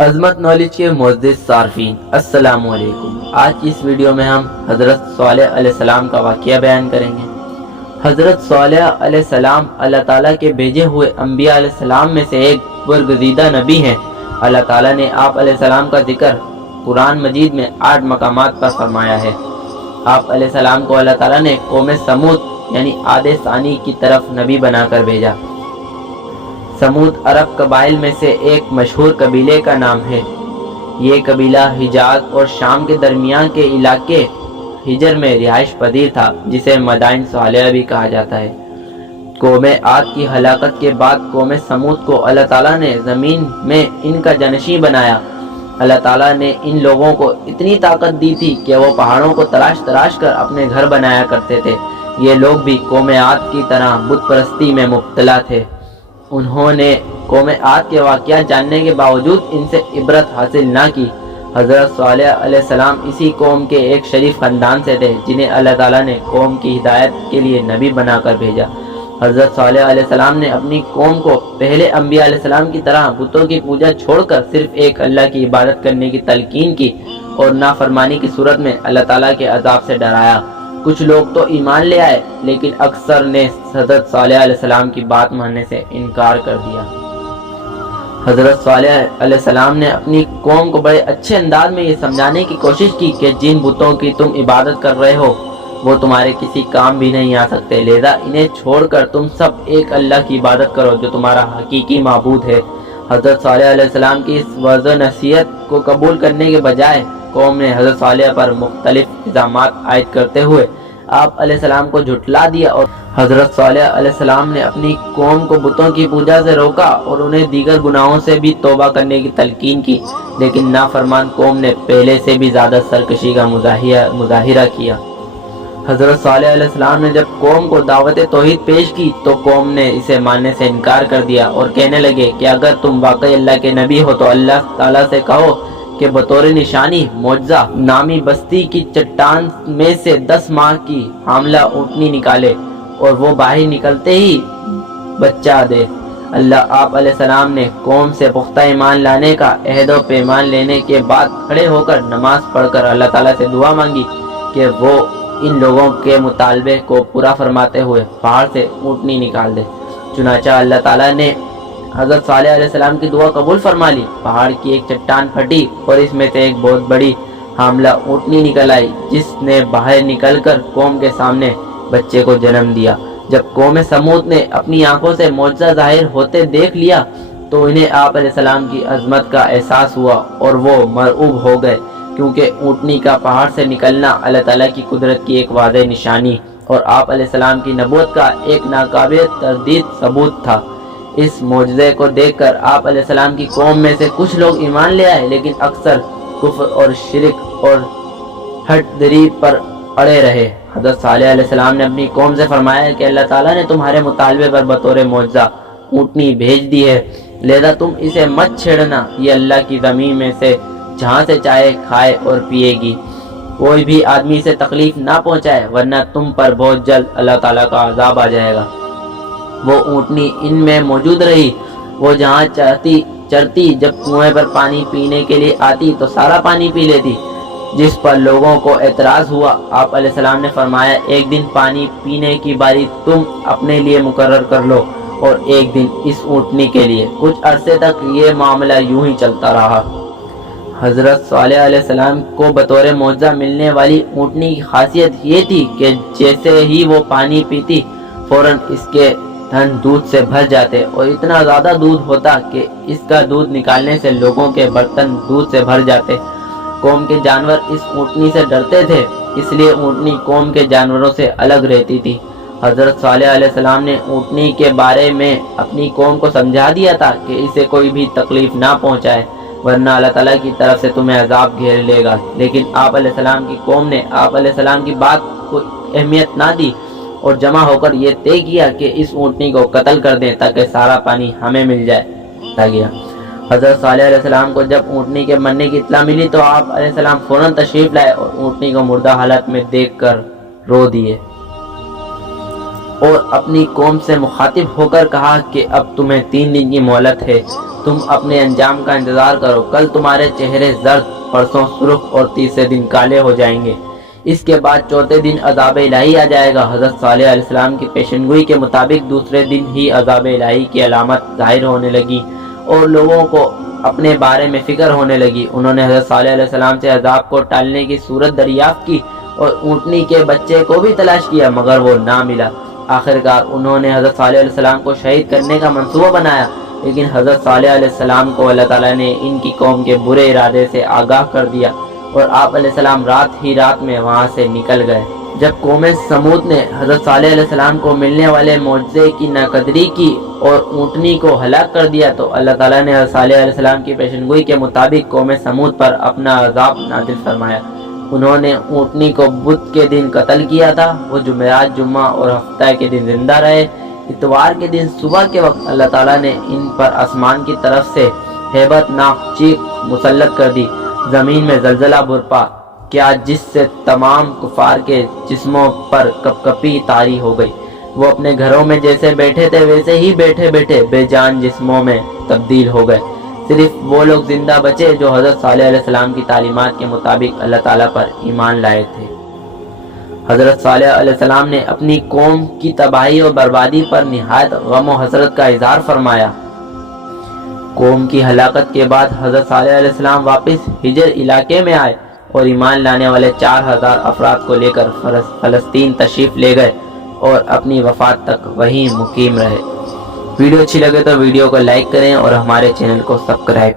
عظمت نالج کے معزز صارفین السلام علیکم۔ آج کی اس ویڈیو میں ہم حضرت صالح علیہ السلام کا واقعہ بیان کریں گے۔ حضرت صالح علیہ السلام اللہ تعالیٰ کے بھیجے ہوئے انبیاء علیہ السلام میں سے ایک برگزیدہ نبی ہیں۔ اللہ تعالیٰ نے آپ علیہ السلام کا ذکر قرآن مجید میں 8 مقامات پر فرمایا ہے۔ آپ علیہ السلام کو اللہ تعالیٰ نے قوم سمود یعنی عاد ثانی کی طرف نبی بنا کر بھیجا۔ سمود عرب قبائل میں سے ایک مشہور قبیلے کا نام ہے۔ یہ قبیلہ حجاز اور شام کے درمیان کے علاقے ہجر میں رہائش پذیر تھا، جسے مدائن صالحہ بھی کہا جاتا ہے۔ قوم عاد کی ہلاکت کے بعد قوم سمود کو اللہ تعالیٰ نے زمین میں ان کا جانشین بنایا۔ اللہ تعالیٰ نے ان لوگوں کو اتنی طاقت دی تھی کہ وہ پہاڑوں کو تراش تراش کر اپنے گھر بنایا کرتے تھے۔ یہ لوگ بھی قوم عاد کی طرح بت پرستی میں مبتلا تھے۔ انہوں نے قوم عاد کے واقعات جاننے کے باوجود ان سے عبرت حاصل نہ کی۔ حضرت صالح علیہ السلام اسی قوم کے ایک شریف خاندان سے تھے، جنہیں اللہ تعالیٰ نے قوم کی ہدایت کے لیے نبی بنا کر بھیجا۔ حضرت صالح علیہ السلام نے اپنی قوم کو پہلے انبیاء علیہ السلام کی طرح بتوں کی پوجا چھوڑ کر صرف ایک اللہ کی عبادت کرنے کی تلقین کی اور نافرمانی کی صورت میں اللہ تعالیٰ کے عذاب سے ڈرایا۔ کچھ لوگ تو ایمان لے آئے، لیکن اکثر نے حضرت صالح علیہ السلام کی بات ماننے سے انکار کر دیا۔ حضرت صالح علیہ السلام نے اپنی قوم کو بڑے اچھے انداز میں یہ سمجھانے کی کوشش کی کہ جن بتوں کی تم عبادت کر رہے ہو وہ تمہارے کسی کام بھی نہیں آ سکتے، لہذا انہیں چھوڑ کر تم سب ایک اللہ کی عبادت کرو جو تمہارا حقیقی معبود ہے۔ حضرت صالح علیہ السلام کی اس وعظ و نصیحت کو قبول کرنے کے بجائے قوم نے حضرت صالح پر مختلف الزامات عائد کرتے ہوئے آپ علیہ السلام کو جھٹلا دیا، اور حضرت صالح علیہ السلام نے اپنی قوم کو بتوں کی پوجا سے روکا اور انہیں دیگر گناہوں سے بھی توبہ کرنے کی تلقین کی، لیکن نافرمان قوم نے پہلے سے بھی زیادہ سرکشی کا مظاہرہ کیا۔ حضرت صالح علیہ السلام نے جب قوم کو دعوت توحید پیش کی تو قوم نے اسے ماننے سے انکار کر دیا اور کہنے لگے کہ اگر تم واقعی اللہ کے نبی ہو تو اللہ تعالیٰ سے کہو کہ بطور نشانی معجزہ نامی بستی کی چٹان میں سے 10 ماہ کی حاملہ اونٹنی نکالے اور وہ باہر نکلتے ہی بچہ دے۔ اللہ آپ علیہ السلام نے قوم سے پختہ ایمان لانے کا عہد و پیمان لینے کے بعد کھڑے ہو کر نماز پڑھ کر اللہ تعالیٰ سے دعا مانگی کہ وہ ان لوگوں کے مطالبے کو پورا فرماتے ہوئے پہاڑ سے اونٹنی نکال دے۔ چنانچہ اللہ تعالیٰ نے حضرت صالح علیہ السلام کی دعا قبول فرما لی۔ پہاڑ کی ایک چٹان پھٹی اور اس میں سے ایک بہت بڑی حاملہ اونٹنی نکل آئی، جس نے باہر نکل کر قوم کے سامنے بچے کو جنم دیا۔ جب قوم سمود نے اپنی آنکھوں سے معجزہ ظاہر ہوتے دیکھ لیا تو انہیں آپ علیہ السلام کی عظمت کا احساس ہوا اور وہ مرعوب ہو گئے، کیونکہ اونٹنی کا پہاڑ سے نکلنا اللہ تعالیٰ کی قدرت کی ایک واضح نشانی اور آپ علیہ السلام کی نبوت کا ایک ناقابل تردید ثبوت تھا۔ اس معجزے کو دیکھ کر آپ علیہ السلام کی قوم میں سے کچھ لوگ ایمان لے آئے، لیکن اکثر کفر اور شرک اور ہٹ دری پر اڑے رہے۔ حضرت صالح علیہ السلام نے اپنی قوم سے فرمایا کہ اللہ تعالیٰ نے تمہارے مطالبے پر بطور معجزہ اونٹنی بھیج دی ہے، لہذا تم اسے مت چھیڑنا، یہ اللہ کی زمین میں سے جہاں سے چاہے کھائے اور پیے گی، کوئی بھی آدمی اسے تکلیف نہ پہنچائے، ورنہ تم پر بہت جلد اللہ تعالیٰ کا عذاب آ جائے گا۔ وہ اونٹنی ان میں موجود رہی، وہ جہاں چرتی جب کنویں پر پانی پینے کے لیے آتی تو سارا پانی پی لیتی، جس پر لوگوں کو اعتراض ہوا۔ آپ علیہ السلام نے فرمایا ایک دن پانی پینے کی باری تم اپنے لیے مقرر کر لو اور ایک دن اس اونٹنی کے لیے۔ کچھ عرصے تک یہ معاملہ یوں ہی چلتا رہا۔ حضرت صالح علیہ السلام کو بطور معجزہ ملنے والی اونٹنی کی خاصیت یہ تھی کہ جیسے ہی وہ پانی پیتی فوراً اس کے تھن دودھ سے بھر جاتے اور اتنا زیادہ دودھ ہوتا کہ اس کا دودھ نکالنے سے لوگوں کے برتن دودھ سے بھر جاتے۔ قوم کے جانور اس اونٹنی سے ڈرتے تھے، اس لیے اونٹنی قوم کے جانوروں سے الگ رہتی تھی۔ حضرت صالح علیہ السلام نے اونٹنی کے بارے میں اپنی قوم کو سمجھا دیا تھا کہ اسے کوئی بھی تکلیف نہ پہنچائے، ورنہ اللہ تعالیٰ کی طرف سے تمہیں عذاب گھیر لے گا۔ لیکن آپ علیہ السلام کی قوم نے آپ علیہ السلام کی بات کو اہمیت نہ دی اور جمع ہو کر یہ طے کیا کہ اس اونٹنی کو قتل کر دیں تاکہ سارا پانی ہمیں مل جائے۔ حضرت صالح علیہ السلام کو جب اونٹنی کے مرنے کی اطلاع ملی تو آپ علیہ السلام فوراً تشریف لائے اور اونٹنی کو مردہ حالت میں دیکھ کر رو دیے۔ اور اپنی قوم سے مخاطب ہو کر کہا کہ اب تمہیں 3 دن کی مہلت ہے، تم اپنے انجام کا انتظار کرو، کل تمہارے چہرے زرد، پرسوں سرخ اور تیسرے دن کالے ہو جائیں گے۔ اس کے بعد چوتھے دن عذاب الہی آ جائے گا۔ حضرت صالح علیہ السلام کی پیشنگوئی کے مطابق دوسرے دن ہی عذاب الہی کی علامت ظاہر ہونے لگی اور لوگوں کو اپنے بارے میں فکر ہونے لگی۔ انہوں نے حضرت صالح علیہ السلام سے عذاب کو ٹالنے کی صورت دریافت کی اور اونٹنی کے بچے کو بھی تلاش کیا مگر وہ نہ ملا۔ آخرکار انہوں نے حضرت صالح علیہ السلام کو شہید کرنے کا منصوبہ بنایا، لیکن حضرت صالح علیہ السلام کو اللہ تعالیٰ نے ان کی قوم کے برے ارادے سے آگاہ کر دیا اور آپ علیہ السلام رات میں وہاں سے نکل گئے۔ جب قوم سمود نے حضرت صالح علیہ السلام کو ملنے والے معجزے کی ناقدری کی اور اونٹنی کو ہلاک کر دیا تو اللہ تعالیٰ نے حضرت صالح علیہ السلام کی پیشنگوئی کے مطابق قوم سمود پر اپنا عذاب نازل فرمایا۔ انہوں نے اونٹنی کو بدھ کے دن قتل کیا تھا، وہ جمعرات، جمعہ اور ہفتہ کے دن زندہ رہے۔ اتوار کے دن صبح کے وقت اللہ تعالیٰ نے ان پر آسمان کی طرف سے ہیبت ناک چیخ مسلط کر دی، زمین میں زلزلہ برپا کیا جس سے تمام کفار کے جسموں پر کپکپی طاری ہو گئی۔ وہ اپنے گھروں میں جیسے بیٹھے تھے ویسے ہی بیٹھے بیٹھے بے جان جسموں میں تبدیل ہو گئے۔ صرف وہ لوگ زندہ بچے جو حضرت صالح علیہ السلام کی تعلیمات کے مطابق اللہ تعالیٰ پر ایمان لائے تھے۔ حضرت صالح علیہ السلام نے اپنی قوم کی تباہی اور بربادی پر نہایت غم و حسرت کا اظہار فرمایا۔ قوم کی ہلاکت کے بعد حضرت صالح علیہ السلام واپس ہجر علاقے میں آئے اور ایمان لانے والے 4000 افراد کو لے کر فلسطین تشریف لے گئے اور اپنی وفات تک وہیں مقیم رہے۔ ویڈیو اچھی لگے تو ویڈیو کو لائک کریں اور ہمارے چینل کو سبسکرائب